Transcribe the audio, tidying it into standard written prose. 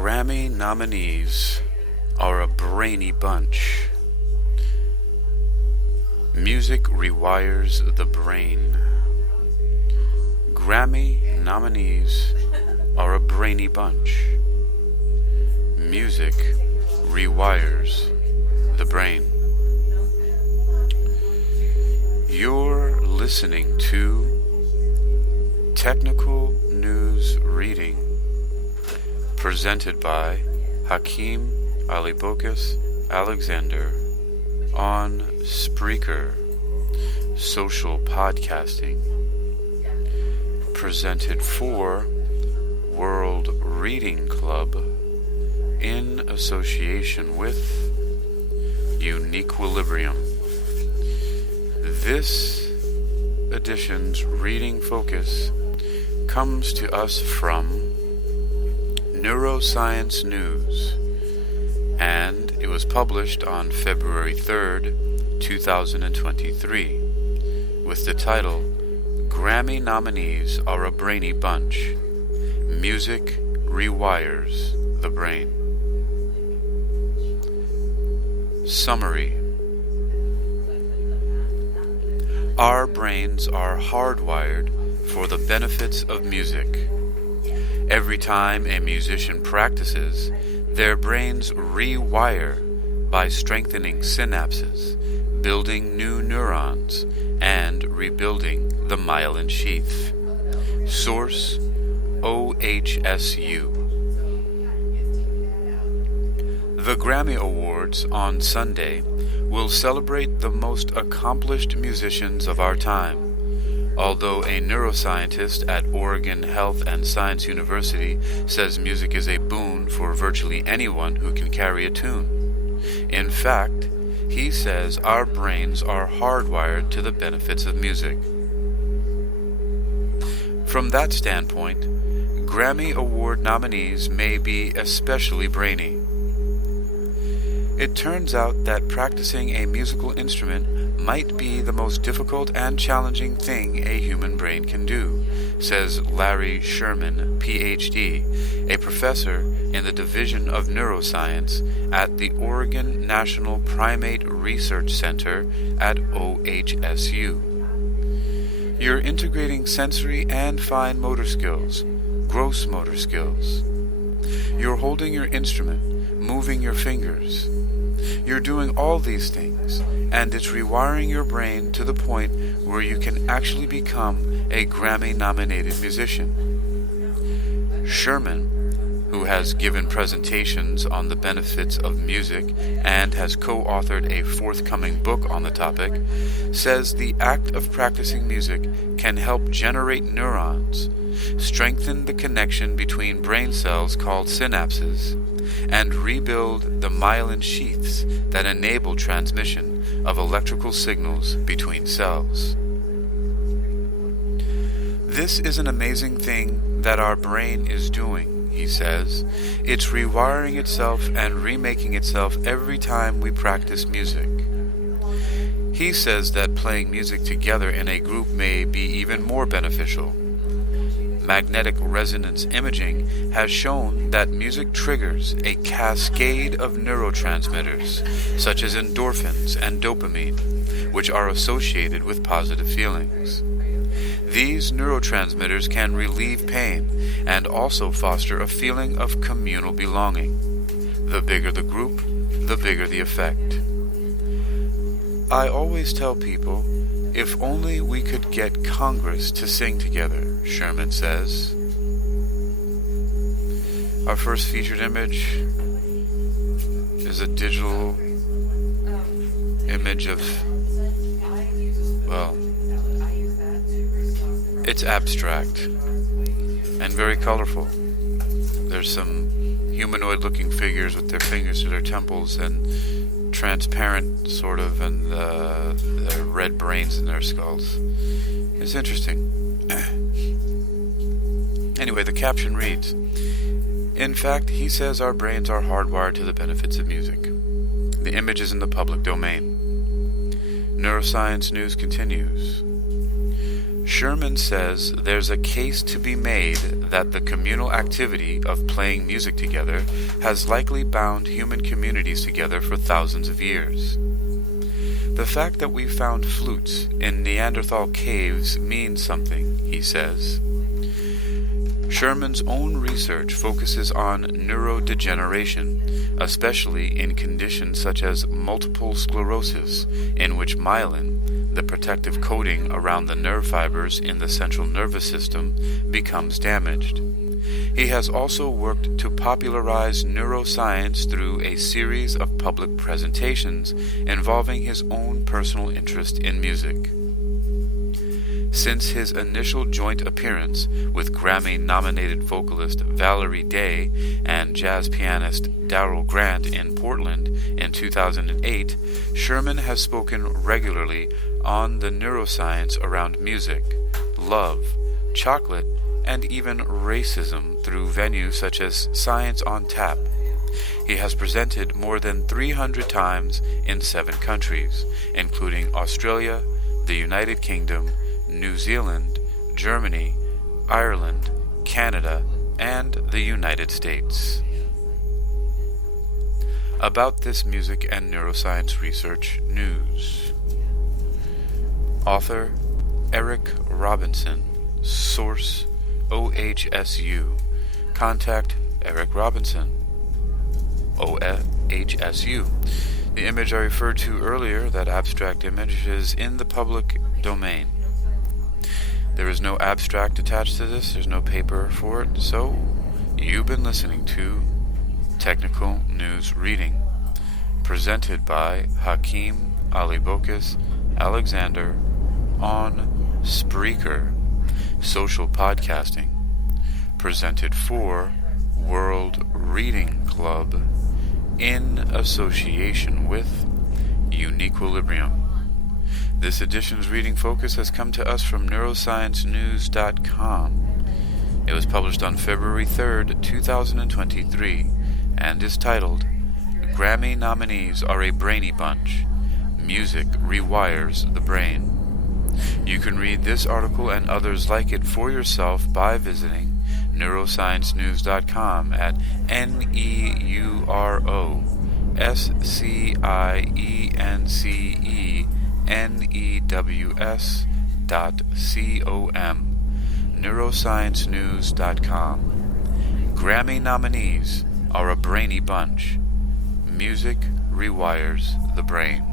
Grammy nominees are a brainy bunch. Music rewires the brain. Grammy nominees are a brainy bunch. Music rewires the brain. You're listening to Technical News Reading, presented by Hakeem Alibokas Alexander on Spreaker, social podcasting, presented for World Reading Club in association with UniquilibriuM. This edition's reading focus comes to us from Neuroscience News, and it was published on February 3rd, 2023, with the title, Grammy Nominees Are a Brainy Bunch. Music Rewires the Brain. Summary. Our brains are hardwired for the benefits of music. Every time a musician practices, their brains rewire by strengthening synapses, building new neurons, and rebuilding the myelin sheath. Source: OHSU. The Grammy Awards on Sunday will celebrate the most accomplished musicians of our time. Although a neuroscientist at Oregon Health and Science University says music is a boon for virtually anyone who can carry a tune. In fact, he says our brains are hardwired to the benefits of music. From that standpoint, Grammy Award nominees may be especially brainy. It turns out that practicing a musical instrument might be the most difficult and challenging thing a human brain can do, says Larry Sherman, Ph.D., a professor in the Division of Neuroscience at the Oregon National Primate Research Center at OHSU. You're integrating sensory and fine motor skills, gross motor skills. You're holding your instrument, moving your fingers. You're doing all these things, and it's rewiring your brain to the point where you can actually become a Grammy-nominated musician. Sherman, who has given presentations on the benefits of music and has co-authored a forthcoming book on the topic, says the act of practicing music can help generate neurons, strengthen the connection between brain cells called synapses, and rebuild the myelin sheaths that enable transmission of electrical signals between cells. This is an amazing thing that our brain is doing, he says. It's rewiring itself and remaking itself every time we practice music. He says that playing music together in a group may be even more beneficial. Magnetic resonance imaging has shown that music triggers a cascade of neurotransmitters, such as endorphins and dopamine, which are associated with positive feelings. These neurotransmitters can relieve pain and also foster a feeling of communal belonging. The bigger the group, the bigger the effect. I always tell people, if only we could get Congress to sing together, Sherman says. Our first featured image is a digital image of, well, it's abstract and very colorful. There's some humanoid-looking figures with their fingers to their temples and transparent, sort of, and the red brains in their skulls. It's interesting. Anyway, the caption reads, in fact, he says our brains are hardwired to the benefits of music. The image is in the public domain. Neuroscience News continues. Sherman says there's a case to be made that the communal activity of playing music together has likely bound human communities together for thousands of years. The fact that we found flutes in Neanderthal caves means something, he says. Sherman's own research focuses on neurodegeneration, especially in conditions such as multiple sclerosis, in which myelin, the protective coating around the nerve fibers in the central nervous system, becomes damaged. He has also worked to popularize neuroscience through a series of public presentations involving his own personal interest in music. Since his initial joint appearance with Grammy-nominated vocalist Valerie Day and jazz pianist Darrell Grant in Portland in 2008, Sherman has spoken regularly on the neuroscience around music, love, chocolate, and even racism through venues such as Science on Tap. He has presented more than 300 times in 7 countries, including Australia, the United Kingdom, New Zealand, Germany, Ireland, Canada, and the United States. About this music and neuroscience research news. Author Eric Robinson. Source OHSU. Contact Eric Robinson. OHSU. The image I referred to earlier, that abstract image, is in the public domain. There is no abstract attached to this, there's no paper for it, so you've been listening to Technical News Reading, presented by Hakeem Alibokis Alexander on Spreaker, social podcasting, presented for World Reading Club in association with UniquilibriuM. This edition's reading focus has come to us from neurosciencenews.com. It was published on February 3rd, 2023, and is titled, Grammy Nominees Are a Brainy Bunch. Music Rewires the Brain. You can read this article and others like it for yourself by visiting neurosciencenews.com at neurosciencenews.com, neurosciencenews.com. Grammy nominees are a brainy bunch. Music rewires the brain.